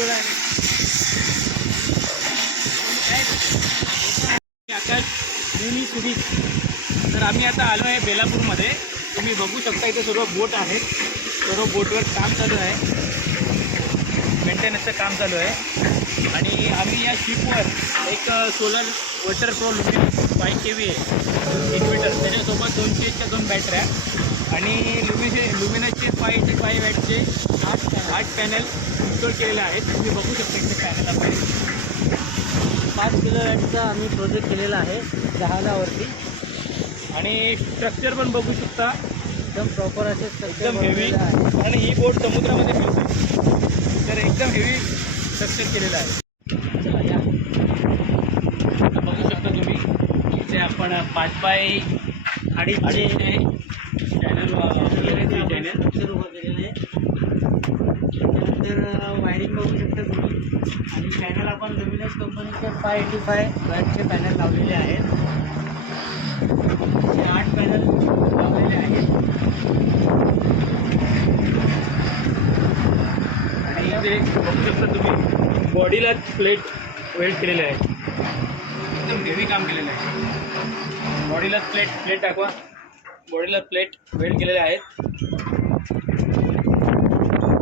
थोडा आकाश नेहमी सुधीर. तर आम्ही आता आलो आहे बेलापूरमध्ये. तुम्ही बघू शकता इथे सर्व बोट आहेत. सर्व बोटवर काम चालू आहे, मेंटेनन्सचं काम चालू आहे. आणि आम्ही या शिपवर एक solar water pro luminous 5 kV आहे इन्व्हर्टर, त्याच्यासोबत 200च्या 2 बॅटऱ्या आणि लुमिनसचे 585 वॅटचे 8 पॅनल इन्स्टॉल केलेले आहेत. तुम्ही बघू शकता इथे पॅनल आपण 5 किलोवॅटचा आम्ही प्रोजेक्ट केलेला आहे जहाजावरती. आणि स्ट्रक्चर पण बघू शकता, एकदम प्रॉपर असे एकदम हेवी. आणि ही बोट समुद्रामध्ये मिळते, तर एकदम हेवी स्ट्रक्चर केलेलं आहे. चला या, आता बघू शकता तुम्ही इथे आपण 5x2.5 चॅनल चॅनल उभं केलेलं आहे. त्यानंतर वायरिंग बघू शकता तुम्ही. आणि पॅनल आपण लुमिनस कंपनीचे 585 वॅटचे पॅनल लावलेले आहेत. 8 पॅनल लावलेले आहेत. आणि इथे बघू शकता तुम्ही बॉडीला प्लेट वेल्ड केलेले आहे, एकदम हेवी काम केलेलं आहे. बॉडीला प्लेट टाकवा, बॉडीला प्लेट वेल्ड केलेले आहेत.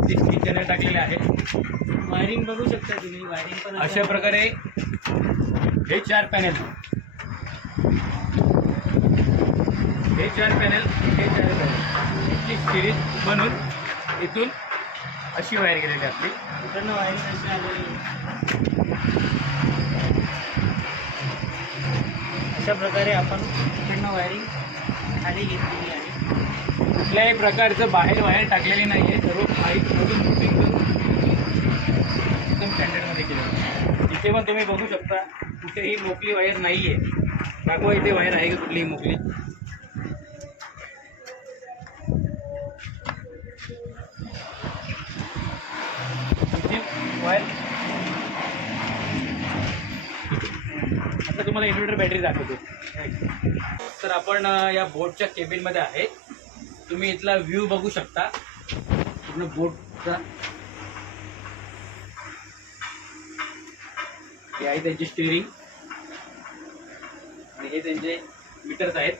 3 चॅनल टाकलेले आहेत. वायरिंग बघू शकता तुम्ही, वायरिंग पण अशा प्रकारे हे 4 पॅनल, हे 4 पॅनल याची सिरीज बनवून इथून अशी वायर केलेली असते. इकडनं वायरिंग अशी आलेली. अशा प्रकारे आपण इकडनं वायरिंग खाली घेतलेली आहे. कुठल्याही प्रकारचं बाहेर वायर टाकलेली नाही आहे, सर्व पाईपमधून बुकिंग करून एकदम स्टँडर्डमध्ये केलेलं आहे. इथे पण तुम्ही बघू शकता कुठेही मोकळी वायर नाही आहे. दाखवा इथे वायर आहे का कुठलीही मोकळी. वायर. आता तुम्हाला इन्व्हर्टर बॅटरी दाखवतो. तर आपण या बोटच्या केबिनमध्ये आहे. तुम्ही इथला व्ह्यू बघू शकता पूर्ण बोटचा. हे आहे त्यांची स्टिअरिंग आणि हे त्यांचे मीटर्स आहेत.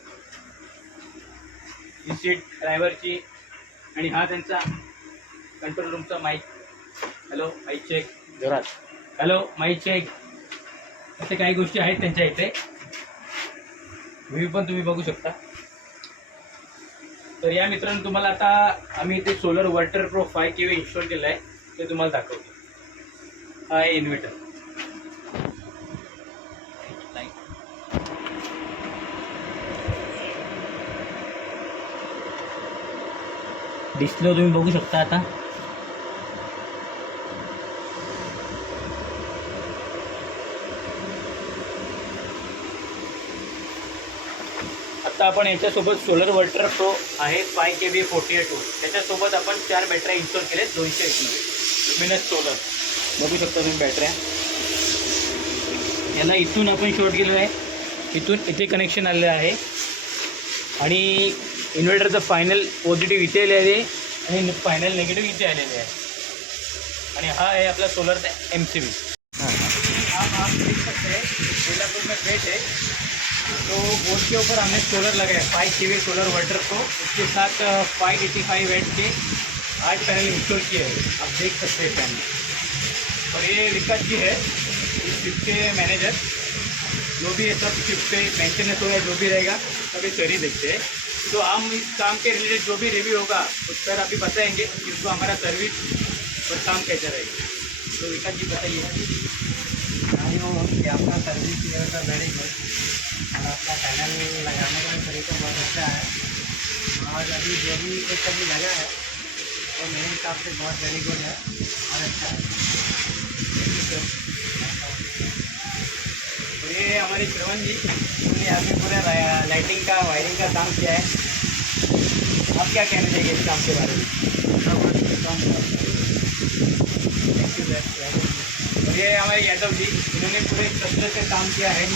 ही सीट ड्रायव्हरची आणि हा त्यांचा कंट्रोल रूमचा माईक. हॅलो माईक चेक जोरात. Hello mike check. असे काही गोष्टी आहेत त्यांच्या इथे. व्ह्यू पण तुम्ही बघू शकता. तर या मित्रांनो तुम्हाला आता आम्ही इथे solar water pro 5 kV install केलं आहे, ते तुम्हाला दाखवतो. हा आहे इन्व्हर्टर. डिस्प्ले तुम्ही बघू शकता. आता आपण याच्यासोबत सोलर वॉटर प्रो आहे 5 kV 48 वोल्ट, त्याच्यासोबत आपण 4 बॅटऱ्या इन्स्टॉल केल्या 201 लुमिनस सोलर. बघू शकता तुम्ही बॅटऱ्या. याला इथून आपण शॉर्ट केलेलं आहे, इथून इथे कनेक्शन आलेलं आहे. आणि इन्व्हर्टरचं फायनल पॉझिटिव्ह इथे आलेले आहे आणि फायनल निगेटिव्ह इथे आलेले आहे. आणि हा आहे आपला सोलरचा MCB. आप देख सकते हैं बेलापुर में बेट है, तो बोट के ऊपर हमने सोलर लगाया 5 kV सोलर वाटर को, उसके साथ 585 वैट के 8 पैनल इंस्टॉल किए हैं. आप देख सकते हैं पैनल. और ये विकास जी है इस शिप के मैनेजर. जो भी है सब शिप पे मेंटेनेंस होगा, जो भी रहेगा सभी सर ही देखते हैं. तो हम इस काम के रिलेटेड जो भी रिव्यू होगा उस पर अभी बताएंगे कि इसको हमारा सर्विस और काम कैसा रहेगा. तो विकास जी बताइए. आपका सर्विस लेवल का वेरी गुड और आपका पैनल लगाने का तरीका बहुत अच्छा है. और अभी जो भी एक कभी लगा है वो मेरे हिसाब से बहुत वेरी गुड है और अच्छा है. और ये हमारे श्रवण जी, उन्होंने यहाँ पे पूरा लाइटिंग का वायरिंग का काम किया है. आप क्या कहना चाहिए इस काम के बारे में? Thank you. और ये हमारे यादव जी, इन्होंने पूरे स्ट्रक्चर से काम किया है.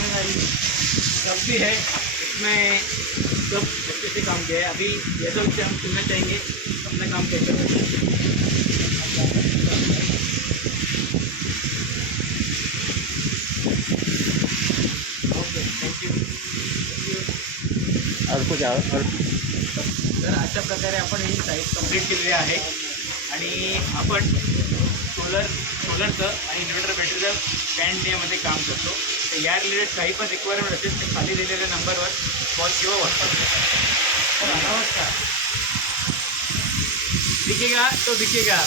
सब भी है इसमें, सब अच्छे से काम किया है. अभी यादव से हम सुनना चाहेंगे अपना काम कैसे करते हैं. कुछ और तर अशा प्रकारे आपण ही साईट कंप्लीट केलेली आहे आणि आपण सोलरचं आणि इन्व्हर्टर बॅटरीचं पॅन इंडियामध्ये काम करतो. तर या रिलेटेड काही पण रिक्वायरमेंट असेल तर खाली दिलेल्या नंबरवर कॉल किंवा व्हॉट्सअप करा. तर नमस्कार. दिखेगा तो दिखेगा.